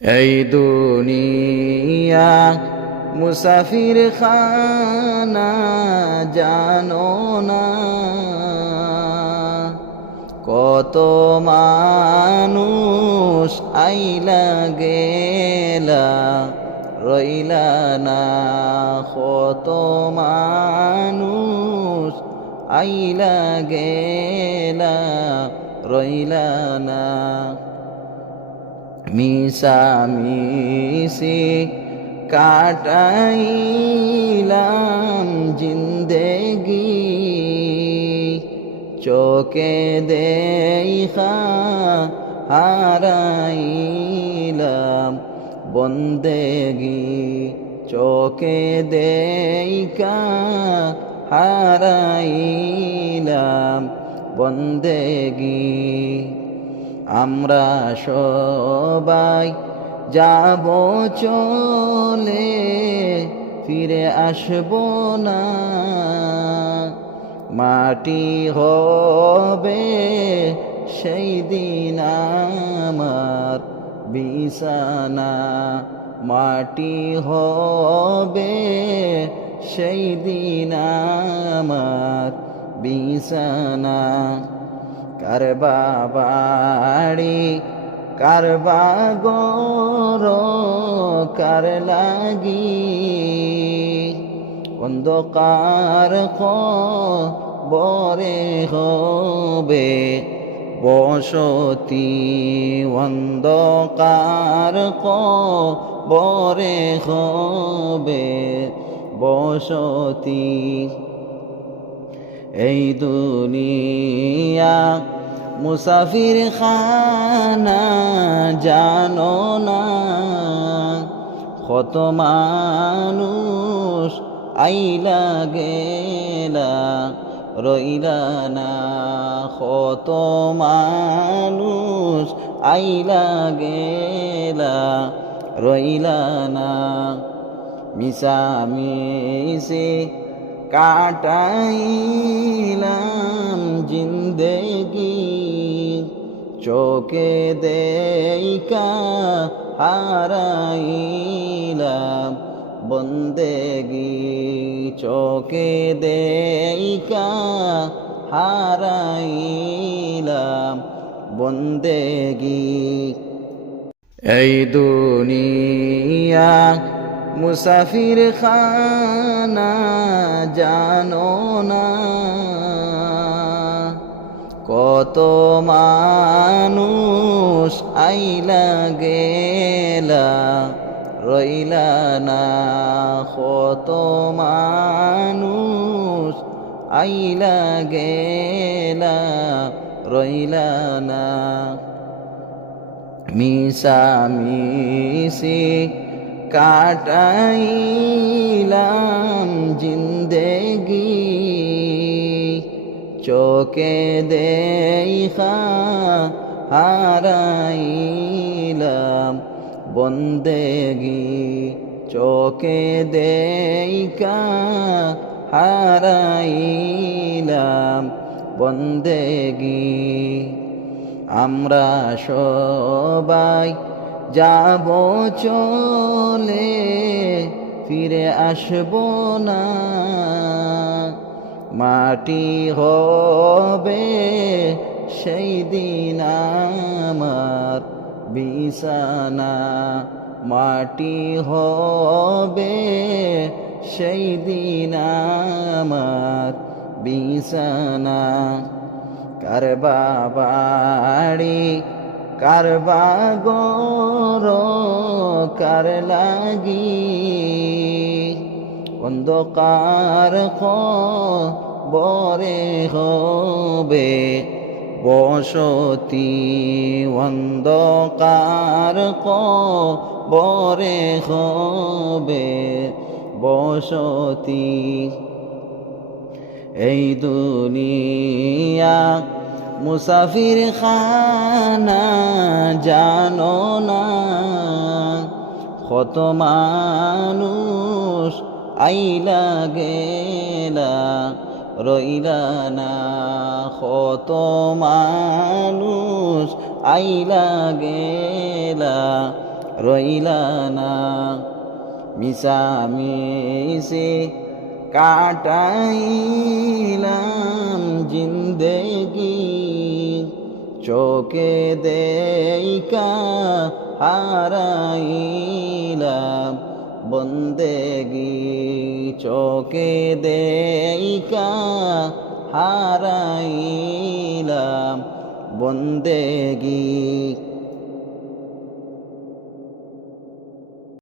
এই দুনিয়া মুসাফির খানা জানো না। কত মানুষ আইলা গেলা, রইলা না। কত মানুষ আইলা গেলা, রইলা না। মিশামিশি কাটাইলাম জিন্দেগি। চোখে দেখা হারাইলাম বন্দেগি। চোখে দেখা হারাইলাম বন্দেগি। আমরা সবাই যাব চলে, ফিরে আসব না। মাটি হবে সেই দিন আমার বিছানা। মাটি হবে সেই দিন আমার বিছানা। কারবা বাড়ি গর কার লাগি? অন্ধকার বরে হবে বসতি অন্ধকার বরে হবে বসতি এই দুনিয়া মুসাফির খানা জানো না কত মানুষ আইলা গেলা, রইলা না কত মানুষ আইলা গেলা, রইলা না মিশামিশি কাটাইলাম জিন্দেগি চোখে দেইকা হারাইলাম বন্দেগি চোখে দেইকা হারাইলাম বন্দেগি। এই দুনিয়া মুসাফির খানা জানো না। কত মানুষ আইলা গেলা, রইলা না। কত মানুষ আইলা গেলা, রইলা না। মিশামিশি কাটাইলাম জিন্দেগি। চোখে দেখা হারাইলাম বন্দেগি। চোখে দেখা হারাইলাম বন্দেগি। আমরা সবাই যাব চলে, ফিরে আসব না। মাটি হবে সেই দিন আমার বিছানা। মাটি হবে সেই দিন আমার বিছানা। কার বাড়ি কারবা কার লাগি? অন্ধকার বরে হবে বসতি অন্ধকার বরে হবে বসতি। এই দুনিয়া মুসাফির খানা জানো না। কত মানুষ আইলা গেলা, রইলা না। কত মানুষ আইলা গেলা, রইলা না। মিশামিশি কাটাইলাম জিন্দেগি। চোখে দেইকা হারাইলাম বন্দেগি চোখে দেইকা হারাইলাম বন্দেগি